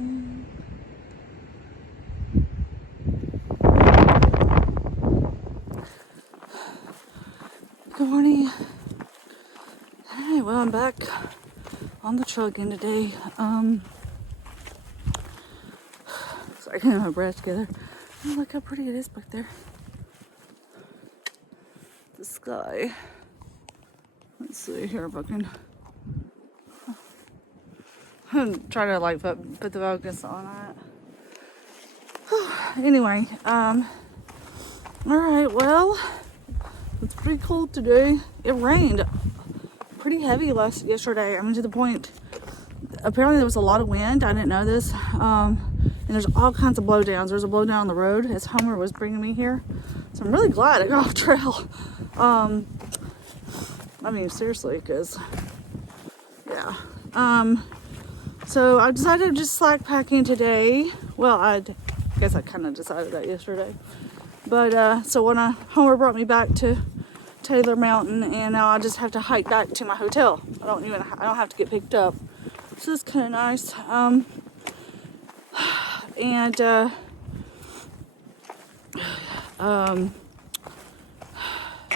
Wilson. Good morning. Alright, well, I'm back on the trail again today. Sorry, I can't have my breath together. Oh, look how pretty it is back there. The sky. Let's see here if I can try to like put the focus on it. Anyway, alright, well, it's pretty cold today. It rained pretty heavy yesterday. I mean, to the point, apparently there was a lot of wind. I didn't know this. And there's all kinds of blowdowns. There's a blowdown on the road as Homer was bringing me here. So I'm really glad I got off trail. I mean, seriously, because, yeah. So I decided to just slack packing today. Well, I guess I kind of decided that yesterday. But, so when Homer brought me back to Taylor Mountain, and now I just have to hike back to my hotel. I don't have to get picked up. So it's kind of nice.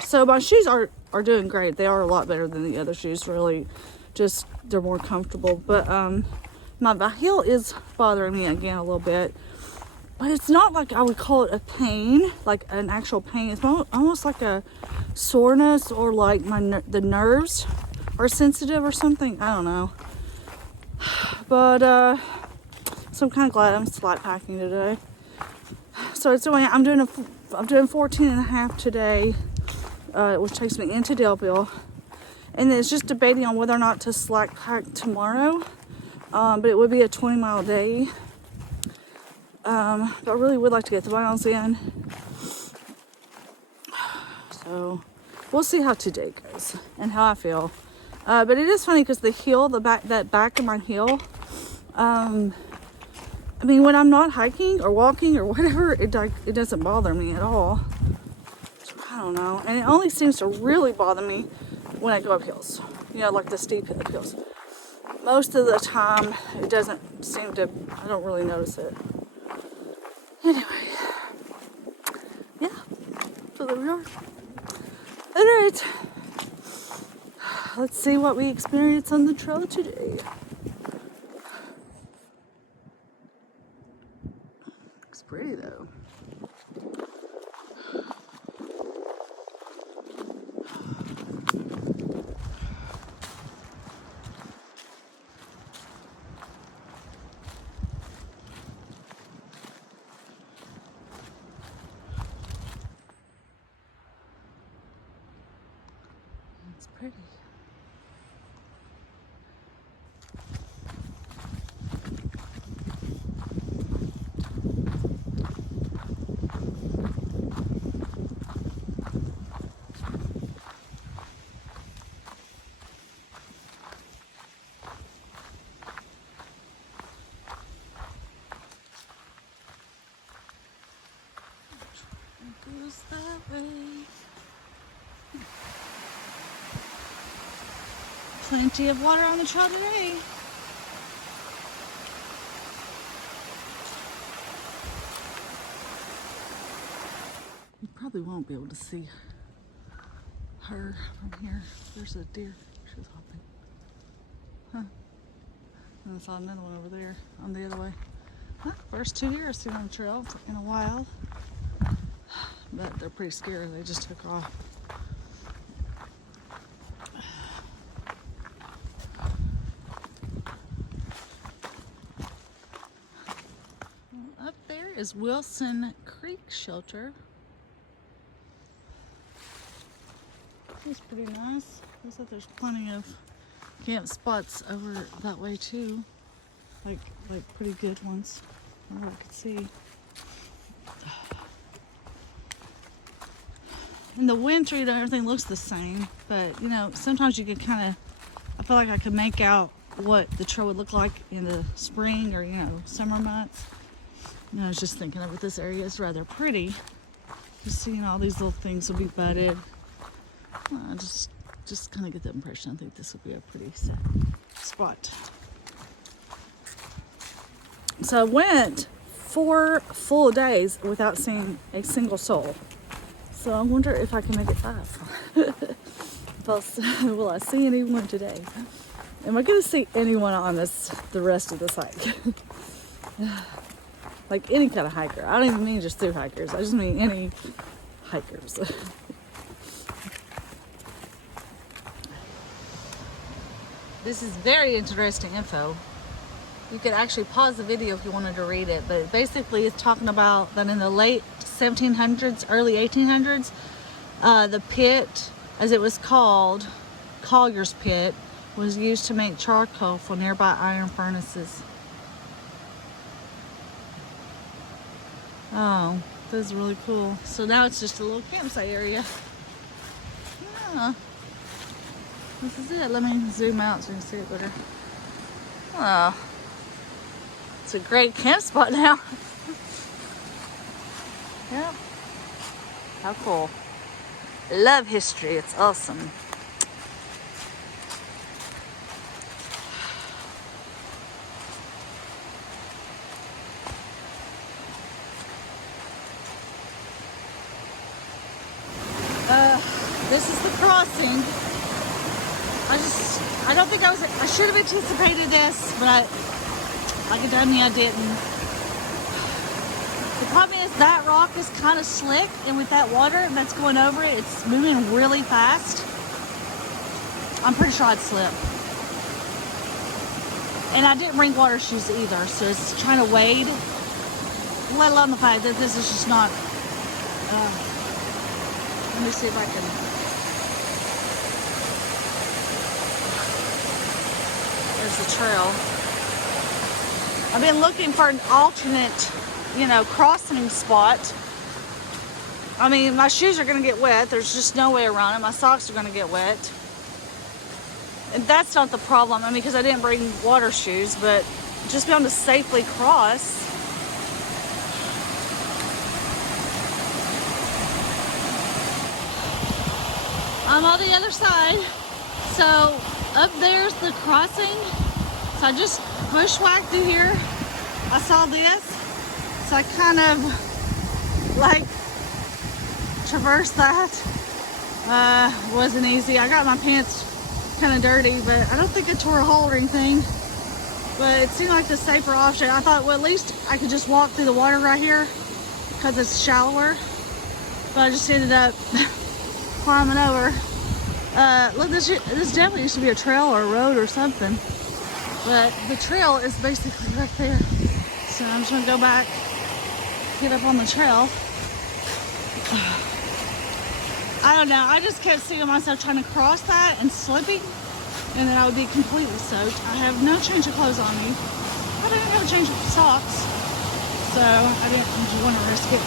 So my shoes are doing great. They are a lot better than the other shoes, really. Just, they're more comfortable. But my heel is bothering me again a little bit. But it's not like I would call it a pain, like an actual pain. It's almost like a soreness, or like the nerves are sensitive or something. I don't know. But so I'm kind of glad I'm slack packing today. So it's doing. I'm doing 14 and a half today, which takes me into Delville, and it's just debating on whether or not to slack pack tomorrow. But it would be a 20-mile day. But I really would like to get the miles in. So we'll see how today goes and how I feel. But it is funny because the heel, that back of my heel, I mean, when I'm not hiking or walking or whatever, it doesn't bother me at all. So I don't know. And it only seems to really bother me when I go up hills. You know, like the steep hills. Most of the time, it doesn't seem to, I don't really notice it. Anyway, yeah, so there we are. Alright, let's see what we experience on the trail today. Looks pretty though. It's pretty. It goes that way. Plenty of water on the trail today. You probably won't be able to see her from here. There's a deer. She's hopping. Huh. And I saw another one over there on the other way. Huh. First 2 deer I've seen on the trail in a while. But they're pretty scary. They just took off. Up there is Wilson Creek Shelter. It's pretty nice. Looks like there's plenty of camp spots over that way too. Like pretty good ones. I don't know if you can see. In the winter, you know, everything looks the same, but you know, sometimes you can kind of, I feel like I could make out what the trail would look like in the spring or, you know, summer months. You know, I was just thinking of it. This area is rather pretty. Just seeing all these little things will be budded. I just kind of get the impression I think this would be a pretty spot. So I went 4 full days without seeing a single soul. So I wonder if I can make it 5. Will I see anyone today? Am I going to see anyone on the rest of this hike? Like any kind of hiker. I don't even mean just through hikers. I just mean any hikers. This is very interesting info. You could actually pause the video if you wanted to read it, but basically it's talking about that in the late 1700s, early 1800s, the pit, as it was called, Collier's Pit, was used to make charcoal for nearby iron furnaces. Oh, that's really cool. So now it's just a little campsite area. Yeah. This is it. Let me zoom out so you can see it better. Oh. It's a great camp spot now. Yeah. How cool. Love history. It's awesome. This is the crossing. I don't think I should have anticipated this, but like a dummy, I didn't. The problem is that rock is kind of slick, and with that water that's going over it, it's moving really fast. I'm pretty sure I'd slip. And I didn't bring water shoes either, so it's trying to wade, let alone the fact that this is just not, let me see if I can. There's the trail. I've been looking for an alternate, crossing spot. I mean, my shoes are going to get wet. There's just no way around it. My socks are going to get wet. And that's not the problem. I mean, because I didn't bring water shoes, but just be able to safely cross. I'm on the other side. So up there's the crossing. So I just bushwhacked through here. I saw this. So I kind of like traversed that. Wasn't easy. I got my pants kind of dirty, but I don't think I tore a hole or anything. But it seemed like the safer option. I thought, well, at least I could just walk through the water right here because it's shallower. But I just ended up climbing over. Look, this definitely used to be a trail or a road or something. But the trail is basically right there. So I'm just gonna go back, get up on the trail. I don't know, I just kept seeing myself trying to cross that and slipping, and then I would be completely soaked. I have no change of clothes on me. I didn't have a change of socks, so I didn't want to risk it.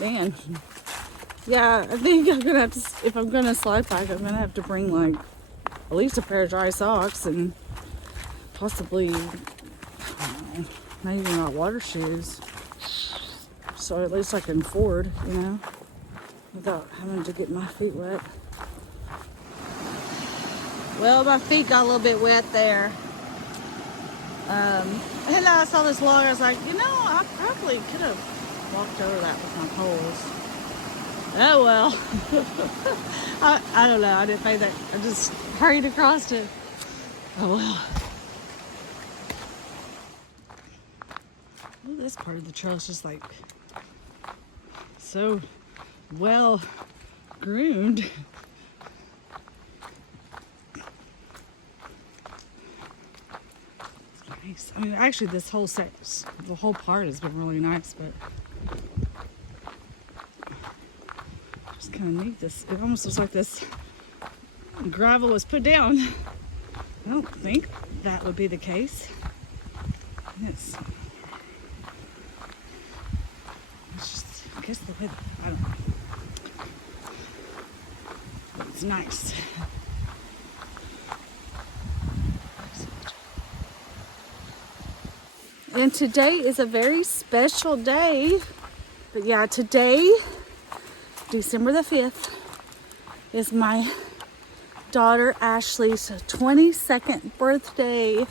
Man, yeah, I think I'm gonna have to, if I'm gonna slide pack, I'm gonna have to bring like at least a pair of dry socks and possibly, I don't know, maybe not water shoes, so at least I can ford, without having to get my feet wet. Well, my feet got a little bit wet there. And then I saw this log, I was like, I probably could have walked over that with my poles. Oh well. I don't know. I didn't think that. I just hurried across it. Oh well. Well, this part of the trail is just like so well groomed. It's nice. I mean, actually, this whole the whole part has been really nice, but. Kind of neat. It almost looks like this gravel was put down. I don't think that would be the case. It's just, I guess the way, I don't know. is nice. And today is a very special day. But yeah, today, December the 5th, is my daughter Ashley's 22nd birthday.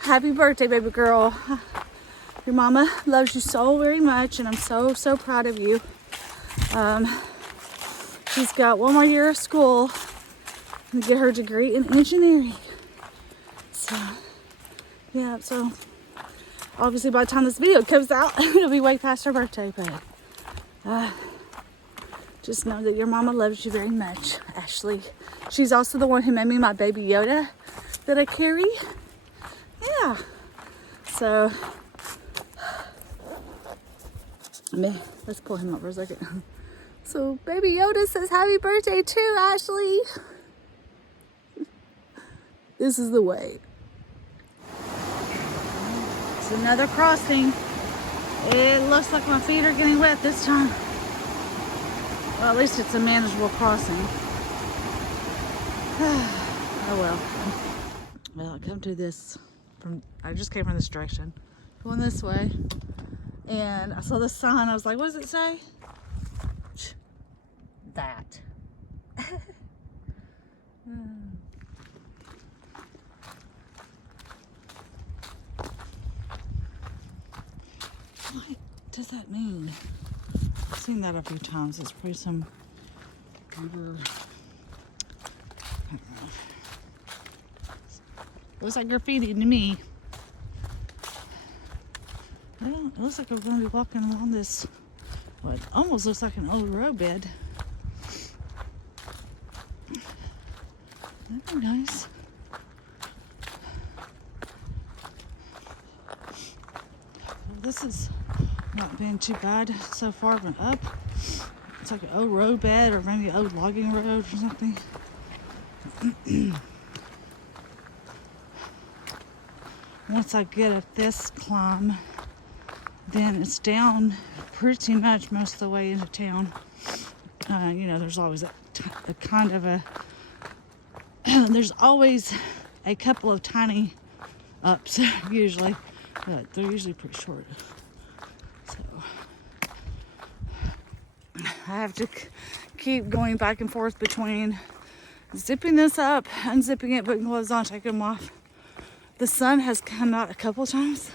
Happy birthday, baby girl. Your mama loves you so very much, and I'm so, so proud of you. She's got one more year of school to get her degree in engineering. So, yeah, so obviously by the time this video comes out, it'll be way past her birthday, but just know that your mama loves you very much, Ashley. She's also the one who made me my baby Yoda that I carry. Yeah. So, let's pull him up for a second. So, baby Yoda says happy birthday too, Ashley. This is the way. It's another crossing. It looks like my feet are getting wet this time. Well, at least it's a manageable crossing. Oh well. Well, I come to this I just came from this direction, going this way, and I saw the sign. I was like, what does it say? That. What does that mean? I've seen that a few times. It's probably some computer. Looks like graffiti to me. Well, it looks like we're going to be walking along this, what almost looks like an old roadbed. That'd be nice. Well, this has not been too bad so far, but up. It's like an old roadbed, or maybe an old logging road or something. Once I get up this climb, then it's down pretty much most of the way into town. You know, there's always a kind of a there's always a couple of tiny ups usually, but they're usually pretty short. So I have to keep going back and forth between zipping this up, unzipping it, putting gloves on, taking them off. The sun has come out a couple times,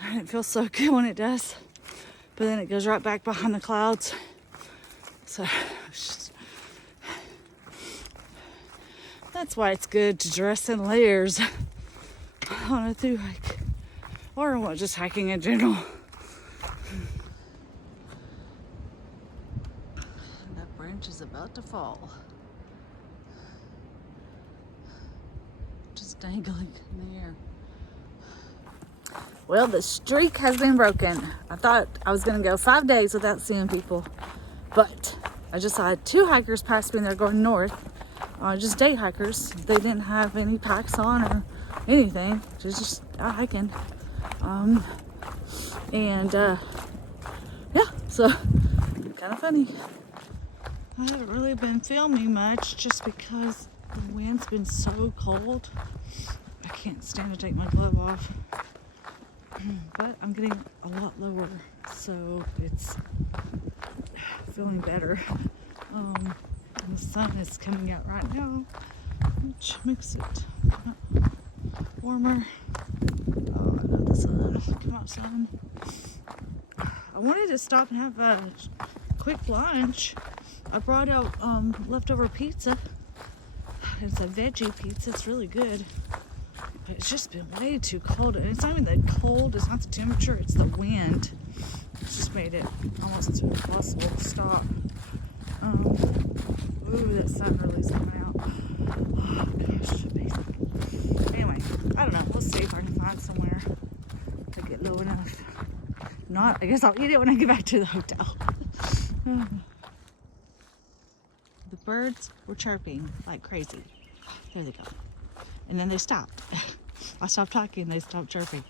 and it feels so good when it does, but then it goes right back behind the clouds. So that's why it's good to dress in layers on a through hike, or just hiking in general. That branch is about to fall. Just dangling in the air. Well, the streak has been broken. I thought I was going to go 5 days without seeing people, but I just saw 2 hikers pass me and they're going north. Just day hikers. They didn't have any packs on or anything. Just out hiking. Yeah, so kind of funny. I haven't really been filming much just because the wind's been so cold. I can't stand to take my glove off. But I'm getting a lot lower, so it's feeling better. The sun is coming out right now, which makes it warmer. Oh, I got the sun. Come out, sun. I wanted to stop and have a quick lunch. I brought out leftover pizza. It's a veggie pizza. It's really good. But it's just been way too cold. And it's not even the cold. It's not the temperature. It's the wind. It's just made it almost impossible to stop. Ooh, that sun really is coming out. Oh, gosh. Amazing. Anyway, I don't know. We'll see if I can find somewhere to get low enough. Not, I guess I'll eat it when I get back to the hotel. The birds were chirping like crazy. There they go. And then they stopped. I stopped talking, they stopped chirping.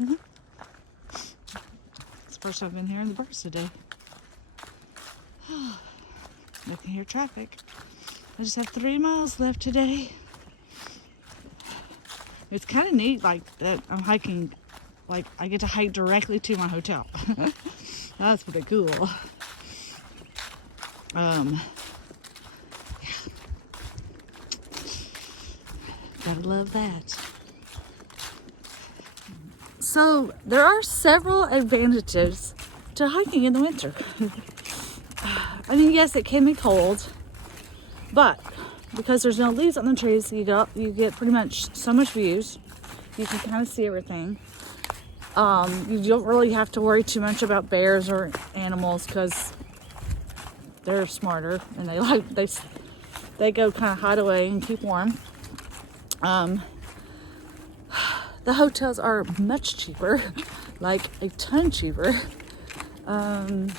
It's the first time I've been hearing the birds today. I can hear traffic. I just have 3 miles left today. It's kind of neat, like that I'm hiking, like I get to hike directly to my hotel. That's pretty cool. Yeah. Gotta love that. So there are several advantages to hiking in the winter. I mean, yes, it can be cold, but because there's no leaves on the trees, you get pretty much so much views. You can kind of see everything. You don't really have to worry too much about bears or animals because they're smarter and they go kind of hide away and keep warm. The hotels are much cheaper, like a ton cheaper. And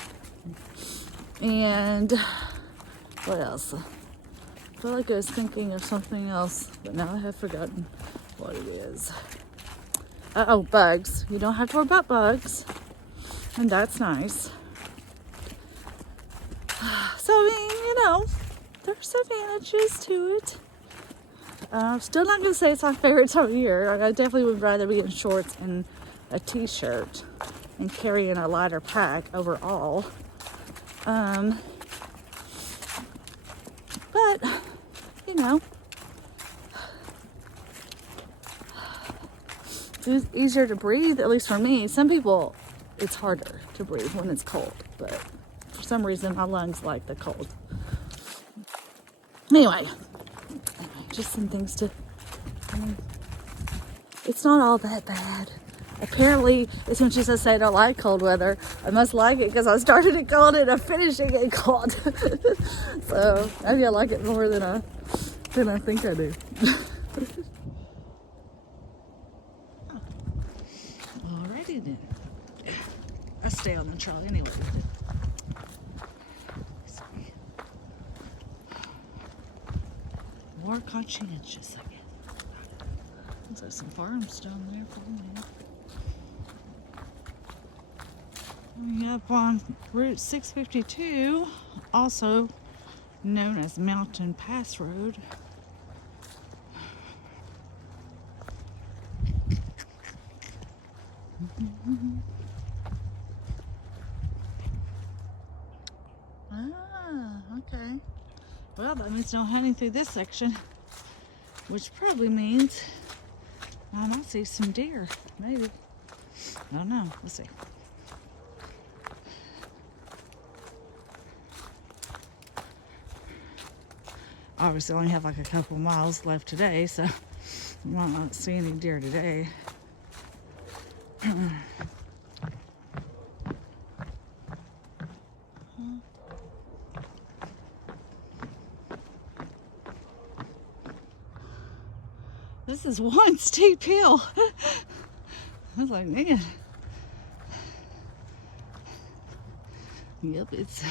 what else? I feel like I was thinking of something else, but now I have forgotten what it is. Oh, bugs. You don't have to worry about bugs, and that's nice. So, I mean, there's advantages to it. Still not going to say it's my favorite time of year. I definitely would rather be in shorts and a t-shirt and carrying a lighter pack overall. But, it's easier to breathe, at least for me. Some people, it's harder to breathe when it's cold, but for some reason, my lungs like the cold. Anyway, just some things it's not all that bad. Apparently, as much as I say I don't like cold weather, I must like it because I started it cold and I'm finishing it cold. So maybe I like it more than I think I do. Alrighty then. I stay on the trail anyway with it. More conscientious, I guess. There's some farms down there for me. Coming up on Route 652, also known as Mountain Pass Road. Okay. Well, that means no hunting through this section, which probably means I might see some deer, maybe. I don't know. Let's see. Obviously, I only have like a couple miles left today, so I might not see any deer today. This is one steep hill. I was like, man. Yep, it's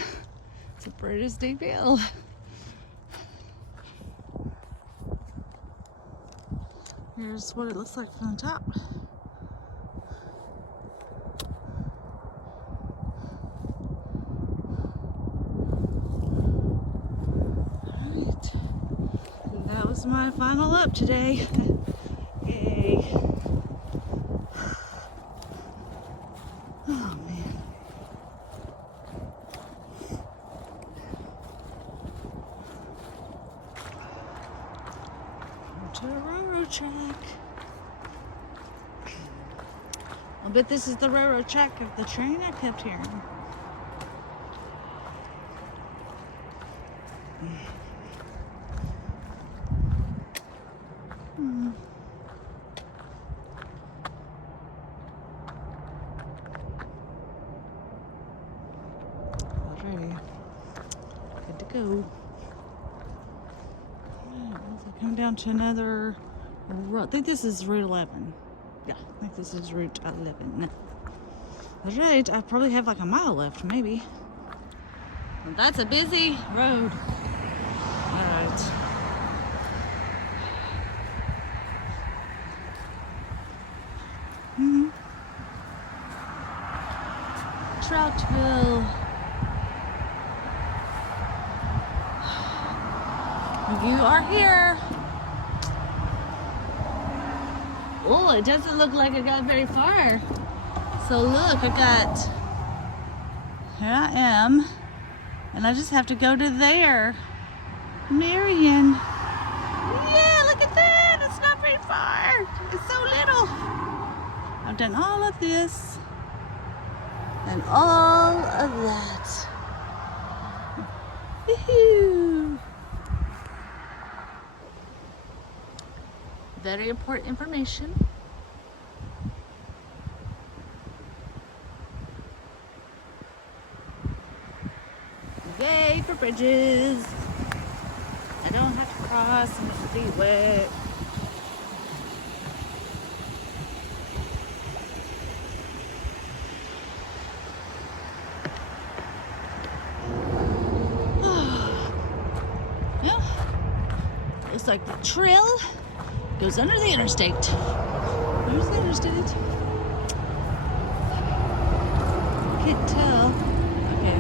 a pretty steep hill. Here's what it looks like from the top. Alright. That was my final up today. Yay. Oh man. To the railroad track. I bet this is the railroad track of the train I kept hearing. Alrighty. Good to go. Come down to another road. I think this is Route 11. Yeah, I think this is Route 11. Alright, I probably have like a mile left, maybe. Well, that's a busy road. Alright. Troutville. You are here. Oh, it doesn't look like I got very far. So look, here I am, and I just have to go to there. Marion. Yeah, look at that. It's not very far. It's so little. I've done all of this and all of that. Woohoo! Very important information. Yay for bridges. I don't have to cross and it's feet wet. Well, looks like the trail goes under the interstate. Where's the interstate? Can't tell. Okay.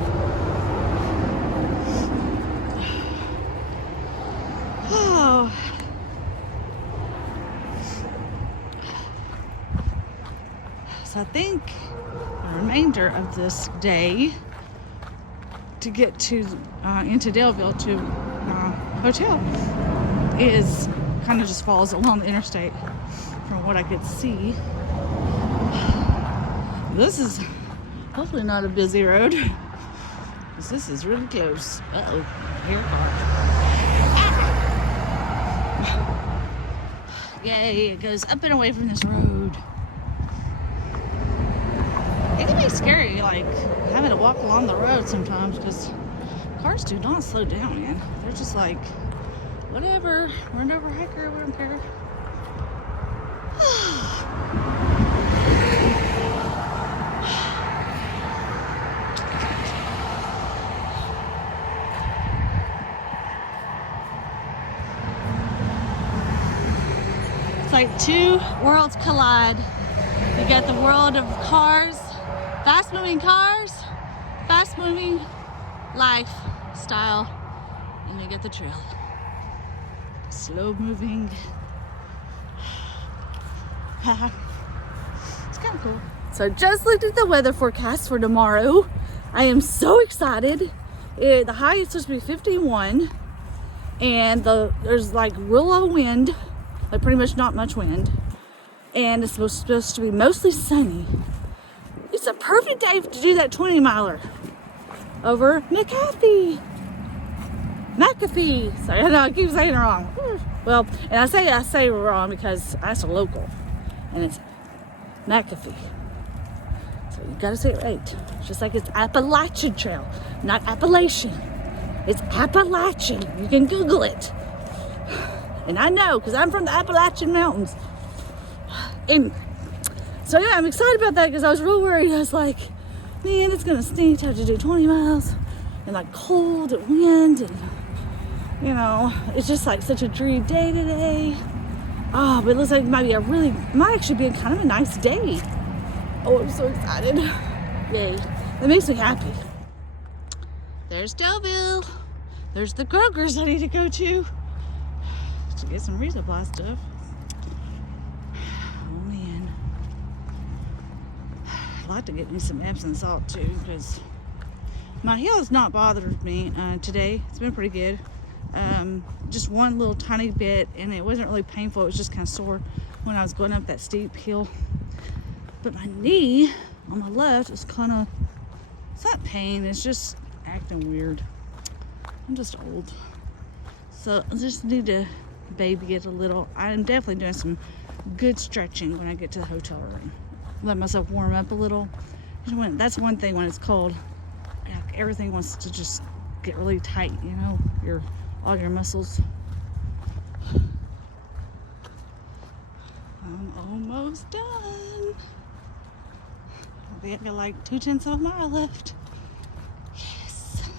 Oh. So I think the remainder of this day to get to into Delville to hotel is kind of just falls along the interstate from what I could see. This is hopefully not a busy road because this is really close. Uh-oh, here car. Yay, it goes up and away from this road. It can be scary, like having to walk along the road sometimes because cars do not slow down, man. They're just like, whatever, we're an overhiker, we don't care. It's like two worlds collide. You got the world of cars, fast-moving cars, fast-moving lifestyle, and you get the trail. Slow-moving. It's kind of cool. So I just looked at the weather forecast for tomorrow. I am so excited. The high is supposed to be 51, and there's like real low wind, like pretty much not much wind, and it's supposed to be mostly sunny. It's a perfect day to do that 20-miler over McAfee. Sorry, I know I keep saying it wrong. Well, and I say it wrong because I asked a local, and it's McAfee. So you gotta say it right. Just like it's Appalachian Trail, not Appalachian. It's Appalachian. You can Google it. And I know because I'm from the Appalachian Mountains. And so anyway, I'm excited about that because I was real worried. I was like, man, it's gonna stink to have to do 20 miles and like cold and wind, and you know, it's just like such a dreary day today. Oh, but it looks like it might actually be kind of a nice day. Oh, I'm so excited. Yay. That makes me happy. There's Delville. There's the Kroger's I need to go to get some resupply stuff. Oh man. I'd like to get me some Epsom salt too, because my heel has not bothered me today. It's been pretty good. Just one little tiny bit, and it wasn't really painful. It was just kind of sore when I was going up that steep hill. But my knee on my left is kind of, it's not pain, it's just acting weird. I'm just old. So I just need to baby it a little. I'm definitely doing some good stretching when I get to the hotel room. Let myself warm up a little. That's one thing when it's cold. Everything wants to just get really tight, you know, all your muscles. I'm almost done. I got like 2/10 of a mile left. Yes.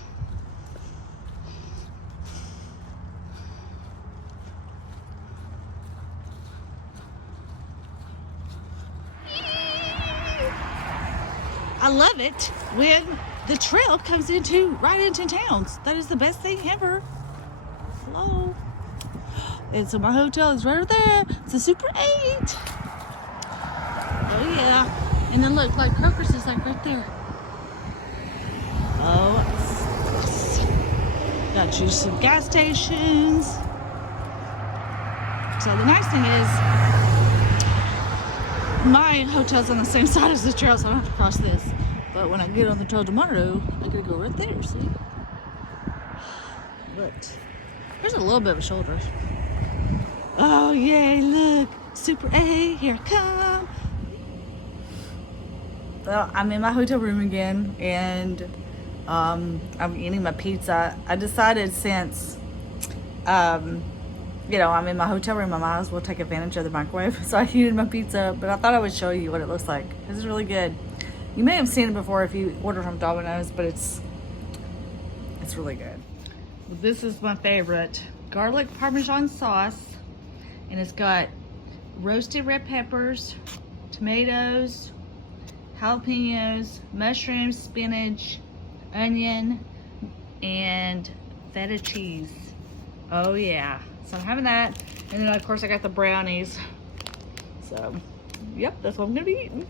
I love it when the trail comes right into towns. That is the best thing ever. Hello. And so my hotel is right over there. It's a Super 8. Oh yeah. And then look, like Kroger's is like right there. Oh, yes. Got you some gas stations. So the nice thing is, my hotel's on the same side as the trail, so I don't have to cross this. But when I get on the trail tomorrow, I gotta go right there, see? Look, there's a little bit of a shoulder. Oh yay, look, Super 8, here I come. Well, I'm in my hotel room again, and I'm eating my pizza. I decided since, you know, I'm in my hotel room, I might as well take advantage of the microwave. So I heated my pizza, but I thought I would show you what it looks like. This is really good. You may have seen it before if you order from Domino's, but it's really good. Well, this is my favorite, garlic Parmesan sauce, and it's got roasted red peppers, tomatoes, jalapenos, mushrooms, spinach, onion, and feta cheese. Oh yeah. So I'm having that. And then of course I got the brownies. So, yep, that's what I'm gonna be eating.